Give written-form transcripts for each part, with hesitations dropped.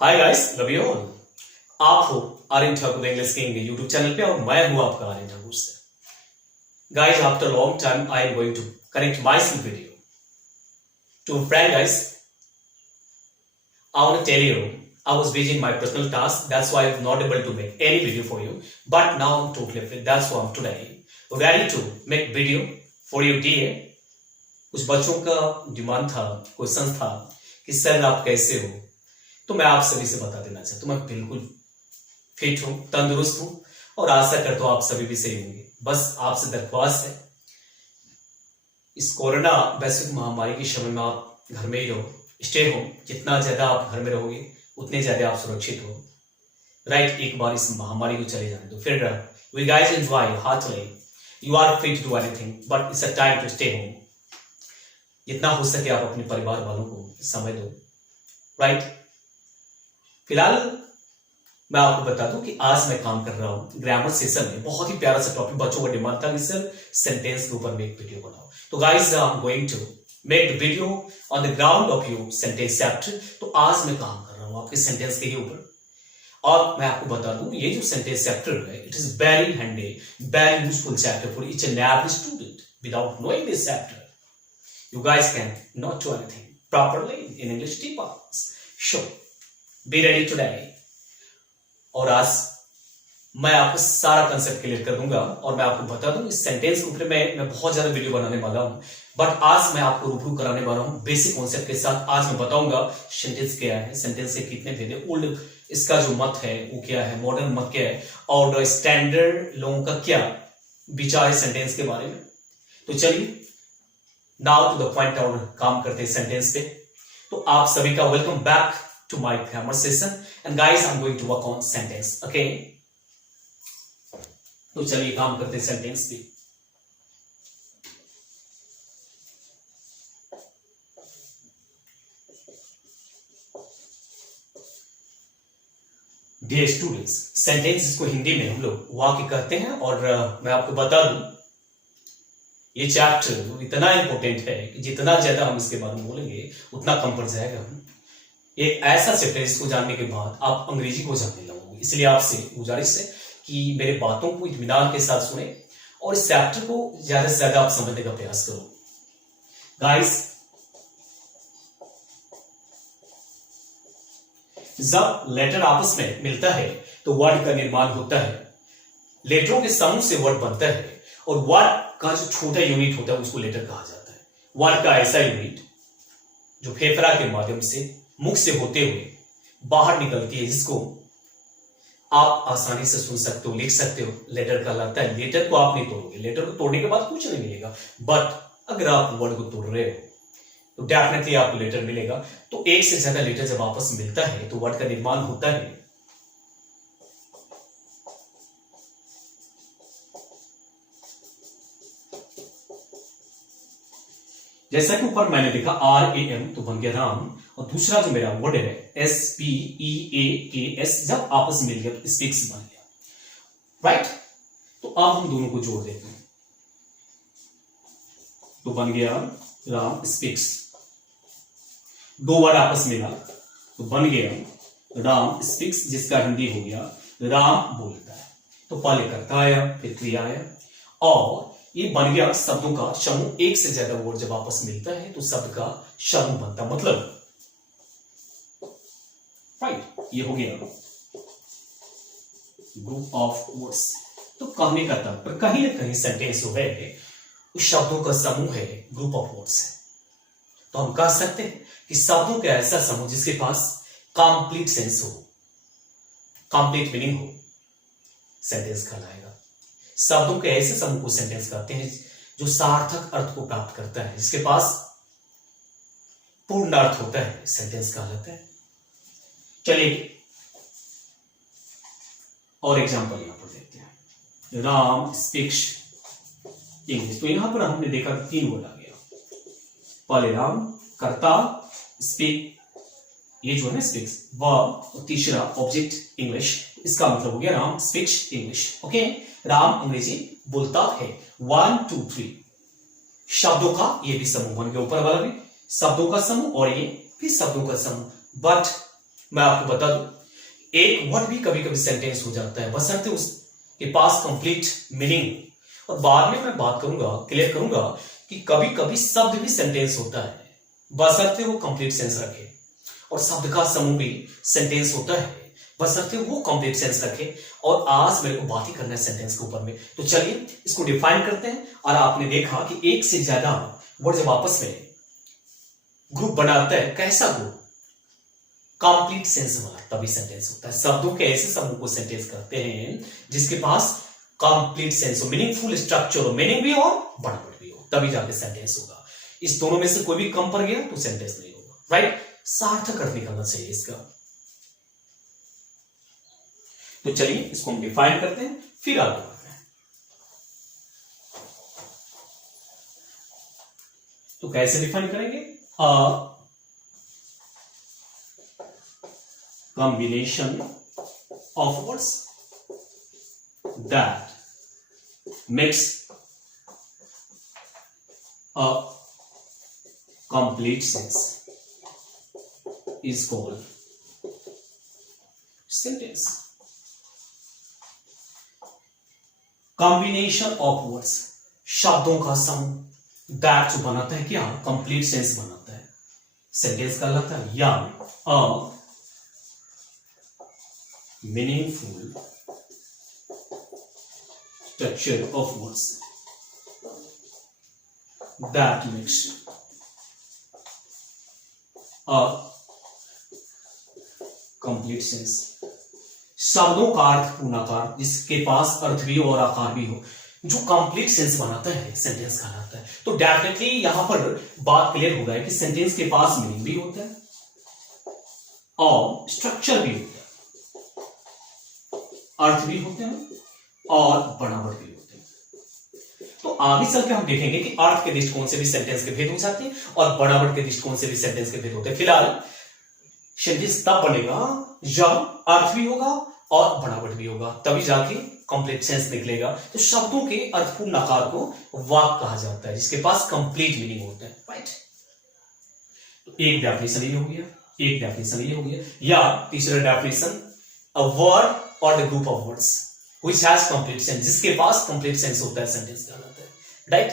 Hi guys, love you all. आप हो Aryan Thakur English King YouTube channel पे और मैं हूं आपका आर्यन ठाकुर से। Guys, after long time I am going to connect myself video to friend. Guys, I want to tell you, I was busy in my personal task. That's why I'm not able to make any video for you. But now I'm totally free. That's why I'm today ready to make video for you dear. कुछ बच्चों का demand था, question था कि sir आप कैसे हो, तो मैं आप सभी से बता देना चाहता हूँ मैं बिल्कुल फिट हूँ, तंदुरुस्त हूँ और आशा करता हूँ आप सभी भी सही होंगे। बस आपसे दरख्वास्त है, इस कोरोना वैश्विक महामारी के समय में आप घर में ही रहो, स्टे होम। जितना ज्यादा आप घर में रहोगे उतने ज्यादा आप सुरक्षित हो। राइट, एक बार इस महामारी को चले जाने दो, फिर we guys enjoy heartily. You are free to do anything but it's a time to stay home. जितना हो सके आप अपने परिवार वालों को समय दो। राइट, फिलहाल मैं आपको बता दूं कि आज मैं काम कर रहा हूं ग्रामर सेशन में। बहुत ही प्यारा सा टॉपिक, बच्चों का डिमांड था कि सर सेंटेंस के ऊपर में एक वीडियो बनाओ। तो guys, I am going to make the video on the ground of your sentence chapter. तो आज मैं काम कर रहा हूं आपके सेंटेंस के ऊपर और मैं आपको बता दूं ये जो सेंटेंस चैप्टर है, it is very handy, very useful chapter for each and every student. Without knowing this chapter you guys can not do anything properly in English departments. Sure, be ready today. और आज मैं आपको सारा concept clear कर दूंगा और मैं आपको बता दूं इस सेंटेंस के ऊपर मैं बहुत ज्यादा वीडियो बनाने वाला हूं, बट आज मैं आपको रूबरू कराने वाला हूं बेसिक कॉन्सेप्ट के साथ। आज मैं बताऊंगा सेंटेंस क्या है, सेंटेंस के कितने भेद है, ओल्ड इसका जो मत है वो क्या है, मॉडर्न मत क्या है और स्टैंडर्ड लोगों का क्या विचार है सेंटेंस के बारे में। तो चलिए नाउ टू द पॉइंट और काम करते हैं सेंटेंस पे। तो आप सभी का welcome back to my grammar session and guys I am going to work on sentence. Okay, तो चलिए काम करते हैं सेंटेंस पे। डियर स्टूडेंट्स, सेंटेंस इसको हिंदी में हम लोग वाक्य कहते हैं और मैं आपको बता दूं ये चैप्टर इतना इंपॉर्टेंट है कि जितना ज्यादा हम इसके बारे में बोलेंगे उतना कम पड़ जाएगा। एक ऐसा चैप्टर इसको जानने के बाद आप अंग्रेजी को जानने लगोगे। इसलिए आपसे गुजारिश है कि मेरे बातों को इत्मीनान के साथ सुने और इस चैप्टर को ज्यादा से ज्यादा आप समझने का प्रयास करो। गाइस, जब लेटर आपस में मिलता है तो वर्ड का निर्माण होता है। लेटरों के समूह से वर्ड बनता है और वर्ड का जो छोटा यूनिट होता है उसको लेटर कहा जाता है। वर्ड का ऐसा यूनिट जो फेफड़ा के माध्यम से मुख से होते हुए बाहर निकलती है, जिसको आप आसानी से सुन सकते हो, लिख सकते हो, लेटर कहलाता है। लेटर को आप नहीं तोड़ोगे, लेटर को तोड़ने के बाद कुछ नहीं मिलेगा, बट अगर आप वर्ड को तोड़ रहे हो तो डेफिनेटली आपको लेटर मिलेगा। तो एक से ज्यादा लेटर जब आपस में मिलता है तो वर्ड का निर्माण होता है। जैसा कि ऊपर मैंने लिखा RAM तो बन गया राम, और दूसरा जो मेरा वर्ड है SPEAKS जब आपस में मिल गया तो स्पीक्स बन गया। राइट, तो अब हम दोनों को जोड़ देते हैं तो बन गया राम स्पीक्स। दो वर्ड आपस में मिला तो बन गया राम स्पीक्स, जिसका हिंदी हो गया राम बोलता है। तो पहले कर्ता आया, फिर क्रिया आया और ये बन गया शब्दों का समूह। एक से ज्यादा वर्ड जब आपस में मिलता है तो शब्द का समूह बनता, मतलब राइट, ये हो गया ग्रुप ऑफ वर्ड्स। तो कहने का तात्पर्य कहीं ना कहीं सेंटेंस जो है उस शब्दों का समूह है, ग्रुप ऑफ वर्ड्स है। तो हम कह सकते हैं कि शब्दों का ऐसा समूह जिसके पास कंप्लीट सेंस हो, कंप्लीट मीनिंग हो, सेंटेंस कहलाएगा। शब्दों के ऐसे समूह को सेंटेंस कहते हैं जो सार्थक अर्थ को प्राप्त करता है, जिसके पास पूर्ण अर्थ होता है, सेंटेंस कहलाता है। चलिए और एग्जांपल यहां पर देखते हैं। Ram speaks English. तो यहां पर हमने देखा तीन वर्ड आ गया। पहले राम, कर्ता, स्पीक, ये जो है स्पीक्स वर्ब, और तीसरा ऑब्जेक्ट इंग्लिश। इसका मतलब हो गया Ram speaks English. Okay, Ram अंग्रेजी बोलता है। 1 2 3 शब्दों का ये भी समूह बन गया, ऊपर वाला भी शब्दों का समूह और ये भी शब्दों का समूह। बट मैं आपको बता दूं, एक वर्ड भी कभी कभी सेंटेंस हो जाता है बशर्ते उसके पास कंप्लीट मीनिंग। और बाद में मैं बात करूंगा, क्लियर करूंगा कि कभी कभी शब्द भी सेंटेंस होता है बशर्ते वो कंप्लीट सेंस रखे, और शब्द का समूह भी सेंटेंस होता है बशर्ते वो कंप्लीट सेंस रखे। और आज मेरे को बात ही करना है सेंटेंस के ऊपर में, तो चलिए इसको डिफाइन करते हैं। और आपने देखा कि एक से ज्यादा वर्ड जब आपस में ग्रुप बनाता है, कैसा ग्रुप, कंप्लीट सेंस वाला, तभी सेंटेंस होता है। शब्दों के ऐसे समूह को सेंटेंस कहते हैं जिसके पास कंप्लीट सेंस हो, मीनिंगफुल स्ट्रक्चर हो, मीनिंग भी हो और बनावट भी हो, तभी जाके सेंटेंस होगा। इस दोनों में से कोई भी कम पड़ गया तो सेंटेंस नहीं होगा, राइट। सार्थक अर्थ निकलना चाहिए इसका। तो चलिए इसको हम डिफाइन करते हैं, फिर आगे बढ़ते हैं। तो कैसे डिफाइन करेंगे? Combination of words that makes a complete sense is called sentence. Combination of words, शब्दों का समूह, दैट जो बनाता है क्या, कंप्लीट सेंस बनाता है, सेंटेंस कहलाता है। या a meaningful structure of words that makes a complete sense. शब्दों का अर्थ पूर्णाकार, जिसके पास अर्थ भी हो और आकार भी हो, जो कंप्लीट सेंस बनाता है, सेंटेंस कहलाता है। तो डेफिनेटली यहां पर बात क्लियर हो गया है कि सेंटेंस के पास मीनिंग भी होता है और स्ट्रक्चर भी होता है, अर्थ भी होते हैं और बनावट भी होते हैं। तो आगे चल के हम देखेंगे कि अर्थ के दृष्टिकोण से भी सेंटेंस के भेद हो जाते हैं और बनावट के दृष्टिकोण से भी सेंटेंस के भेद होते हैं। फिलहाल सेंटेंस तब बनेगा जब अर्थ भी होगा और बनावट भी होगा, तभी जाके कंप्लीट सेंस निकलेगा। तो शब्दों के अर्थपूर्ण आकार को वाक्य कहा जाता है, जिसके पास कंप्लीट मीनिंग होता है, राइट। तो एक डेफिनेशन ये हो गया, एक डेफिनेशन ये हो गया। या तीसरा डेफिनेशन, अ वर्ड और the group of words which has complete sense, जिसके पास कंप्लीट सेंस होता है, सेंटेंस कहलाता है, राइट।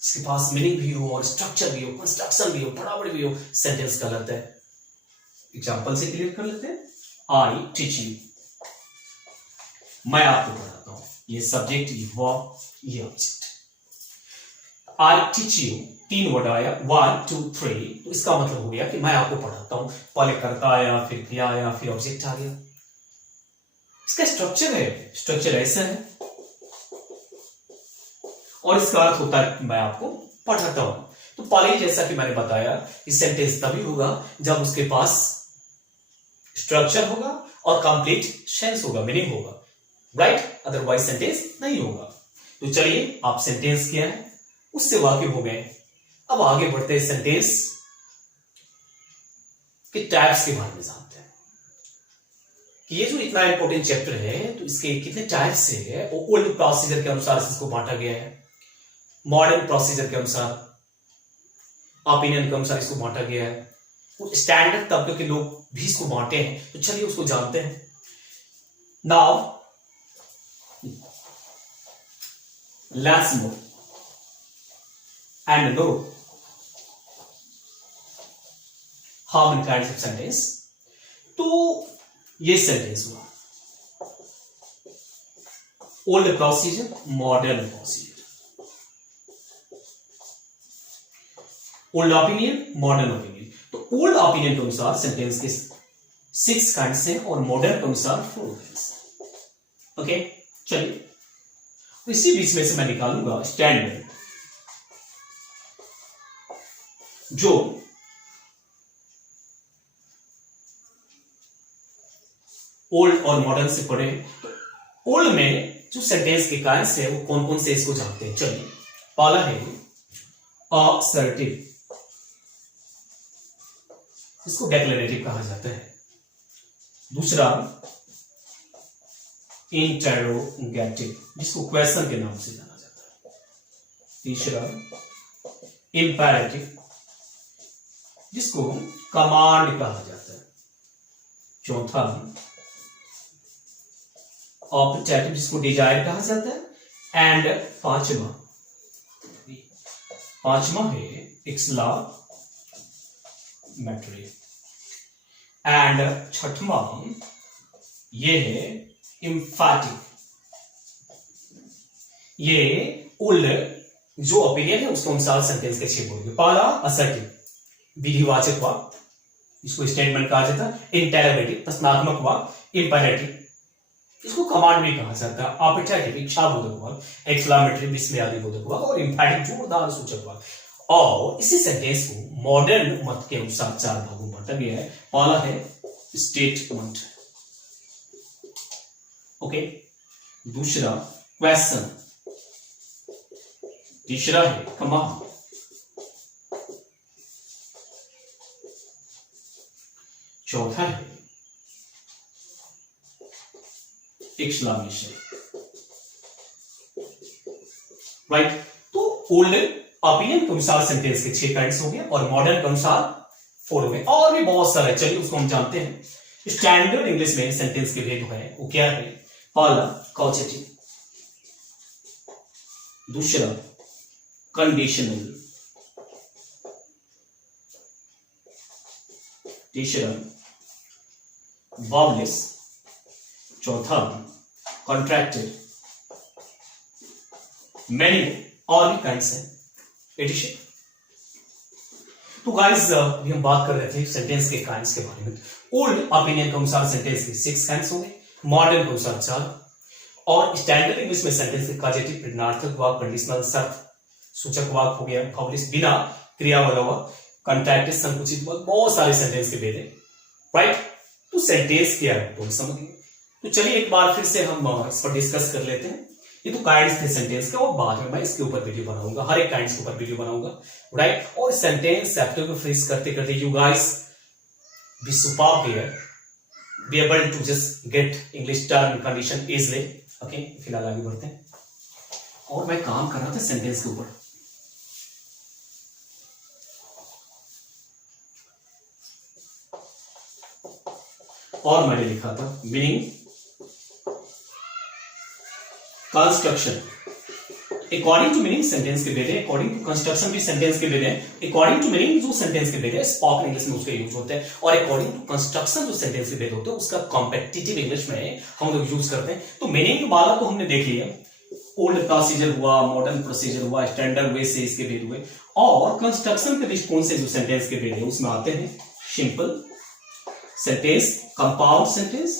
जिसके पास मीनिंग भी हो और स्ट्रक्चर भी हो, कंस्ट्रक्शन भी हो, बनावट भी हो, सेंटेंस कहलाता है। एग्जाम्पल से क्लियर कर लेते हैं। आई टीच यू, मैं आपको पढ़ाता हूं, ये सब्जेक्ट, ये वर्ब, ये ऑब्जेक्ट। आई टीच यू, तीन वर्ड आया, 1 2 3, तो इसका मतलब हो गया कि मैं आपको पढ़ाता हूं। पहले कर्ता आया, फिर क्रिया आया, फिर ऑब्जेक्ट आ गया। इसका स्ट्रक्चर है, स्ट्रक्चर ऐसा है, और इसका अर्थ होता है मैं आपको पढ़ाता हूं। तो पहले जैसा कि मैंने बताया, इस सेंटेंस तभी होगा जब उसके पास स्ट्रक्चर होगा और कंप्लीट सेंस होगा, मीनिंग होगा, राइट। अदरवाइज सेंटेंस नहीं होगा। तो चलिए, आप सेंटेंस क्या है उससे वाकिफ हो गए। अब आगे बढ़ते हैं, सेंटेंस के टाइप्स के बारे में जानते हैं कि ये जो इतना इंपॉर्टेंट चैप्टर है, तो इसके कितने टाइप्स है। ओल्ड प्रोसीजर के अनुसार इसको बांटा गया है, मॉडर्न प्रोसीजर के अनुसार, ओपिनियन के अनुसार इसको बांटा गया है, स्टैंडर्ड तबके के लोग भी इसको बांटे हैं। तो चलिए उसको जानते हैं। Now let's move and know how many kinds of sentence. तो ये सेंटेंस हुआ old procedure, modern procedure, old opinion, modern opinion. तो ओल्ड ओपिनियन के अनुसार सेंटेंस के 6 काइंड्स हैं और मॉडर्न के अनुसार 4 काइंड्स। ओके, चलिए इसी बीच में से मैं निकालूंगा स्टैंडर्ड, जो ओल्ड और मॉडर्न से पढ़े। तो ओल्ड में जो सेंटेंस के काइंड्स है वो कौन कौन से, इसको जानते हैं। चलिए, पहला है असर्टिव, इसको डेक्लेरेटिव कहा जाता है। दूसरा इंटेरोगेटिव, जिसको क्वेश्चन के नाम से जाना जाता है। तीसरा इंपेरेटिव, जिसको कमांड कहा जाता है। चौथा ऑप्टेटिव जिसको डिजायर कहा जाता है, एंड पांचवा है एक्सक्लामेटरी, एंड छठवा ये है एम्फैटिक। ये ओल्ड जो ओपिनियन है उसके अनुसार सेंटेंस के 6 बोलेंगे। पहला असर्टिव, विधिवाचक वाक्य, इसको स्टेटमेंट कहा जाता है। इंटेरोगेटिव, प्रश्नात्मक वाक्य। इंपेरेटिव, इसको कमांड भी कहा जाता है। ऑप्टेटिव, इच्छाबोधक वाक्य। एक्सक्लामेटरी, विस्मयादिबोधक वाक्य। और एम्फैटिक, जोरदार सूचक वाक्य। और इसी सेंटेंस को मॉडर्न मत के अनुसार 4 भागों में बांटा गया है। पहला है स्टेटमेंट, ओके। दूसरा क्वेश्चन, तीसरा है कमांड, चौथा है एक्सक्लेमेशन, राइट। तो ओल्ड ओपिनियन के अनुसार सेंटेंस के 6 काइंड्स हो गए और मॉडर्न के अनुसार 4 हो गए। और भी बहुत सारे, चलिए उसको हम जानते हैं। स्टैंडर्ड इंग्लिश में सेंटेंस के भेद है, वो क्या है? पहला कॉजेटिव, दूसरा कंडीशनल, तीसरा वर्बलेस, चौथा कॉन्ट्रैक्टेड, मैनी और भी काइंड्स हैं एडिशन। तो गाइस अभी हम बात कर रहे थे सेंटेंस के काइंड्स के बारे में। ओल्ड ओपिनियन के अनुसार सेंटेंस के 6 काइंड्स हो गए, मॉडर्न के अनुसार 4। और स्टैंडर्ड इंग्लिश में सेंटेंस के कॉजेटिव, प्रेरणार्थक वाक्य, कंडीशनल, शर्त सूचक वाक्य हो गया, वर्बलेस बिना क्रिया वाला वाक्य, कॉन्ट्रैक्टेड संकुचित वाक्य, बहुत सारे सेंटेंस के भेद हैं, राइट। तो सेंटेंस क्या है तो समझ गए। तो चलिए एक बार फिर से हम इस पर डिस्कस कर लेते हैं। ये तो काइंड्स थे सेंटेंस के, और बाद में मैं इसके ऊपर वीडियो बनाऊंगा, हर एक काइंड्स के ऊपर वीडियो बनाऊंगा, राइट। और सेंटेंस चैप्टर को फिनिश करते करते you guys be superb here, be able to just get English term and condition easily, okay. फिलहाल आगे बढ़ते हैं। और मैं काम कर रहा था सेंटेंस के ऊपर, और मैंने लिखा था meaning, construction. According to meaning sentence के भेद है, अकॉर्डिंग टू कंस्ट्रक्शन भी सेंटेंस के भेद है। अकॉर्डिंग टू मीनिंग जो सेंटेंस के भेद है स्पोकन इंग्लिश में उसका यूज होता है, और अकॉर्डिंग टू कंस्ट्रक्शन जो सेंटेंस के भेद होते हैं उसका कॉम्पिटिटिव इंग्लिश में हम लोग यूज करते हैं। तो मीनिंग वाला तो हमने देख लिया, ओल्ड प्रोसीजर हुआ, मॉडर्न प्रोसीजर हुआ, स्टैंडर्ड वे से इसके भेद हुए। और कंस्ट्रक्शन के दृष्टिकोण से जो सेंटेंस के भेद है उसमें आते हैं simple sentence, compound sentence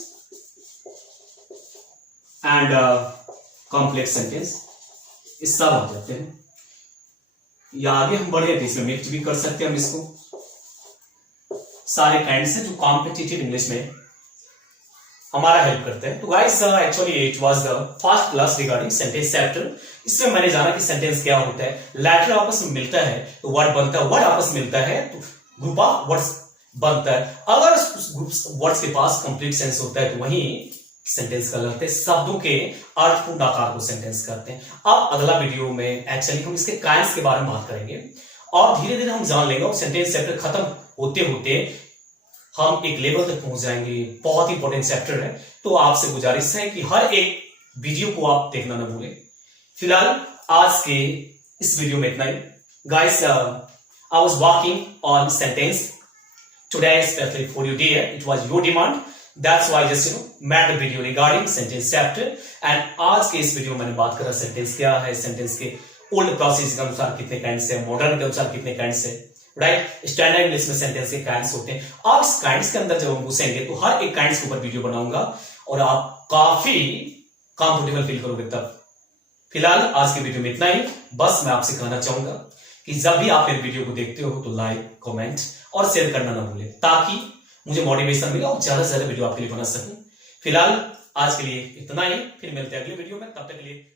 and complex sentence, इस सब आ जाते हैं। या आगे हम बढ़े तो इसमें मिक्स भी कर सकते हैं हम इसको। सारे काइंड्स हैं जो कॉम्पिटिटिव इंग्लिश में हमारा हेल्प करते हैं। तो guys actually it was the first class regarding sentence chapter. इसमें मैंने जाना कि सेंटेंस क्या होता है, लेटर आपस में मिलता है तो वर्ड बनता है, वर्ड आपस में मिलता है तो ग्रुप ऑफ वर्ड्स बनता है। अगर उस ग्रुप वर्ड्स के पास कंप्लीट सेंस होता है तो वहीं सेंटेंस कहलाते हैं। शब्दों के अर्थपूर्ण आकार को सेंटेंस करते हैं। अब अगला वीडियो में एक्चुअली हम इसके काइंड्स के बारे में बात करेंगे और धीरे धीरे हम जान लेंगे। और सेंटेंस चैप्टर खत्म होते होते हम एक लेवल तक पहुंच जाएंगे। बहुत इंपॉर्टेंट चैप्टर है, तो आपसे गुजारिश है कि हर एक वीडियो को आप देखना न भूलें। फिलहाल आज के इस वीडियो में इतना ही। Guys I was working on sentence today, especially for you dear, it was your demand, that's why I just made the video regarding sentence chapter। and आज के इस वीडियो में मैंने बात करा सेंटेंस क्या है, सेंटेंस के ओल्ड प्रोसेस के अनुसार कितने काइंड्स है, मॉडर्न के अनुसार कितने काइंड्स है, राइट। स्टैंडर्ड इंग्लिश में सेंटेंस के काइंड्स होते हैं। अब इस काइंड्स के अंदर जब हम घुसेंगे तो हर एक काइंड्स के ऊपर वीडियो बनाऊंगा और आप काफी कंफर्टेबल फील करोगे तब। फिलहाल आज के वीडियो में इतना ही। बस मैं आपसे कहना चाहूंगा कि जब भी आप मेरे वीडियो को देखते हो तो लाइक, कमेंट और शेयर करना ना भूलें, ताकि मुझे मोटिवेशन मिले और ज्यादा से ज्यादा वीडियो आपके लिए बना सकूं। फिलहाल आज के लिए इतना ही, फिर मिलते हैं अगले वीडियो में, तब तक के लिए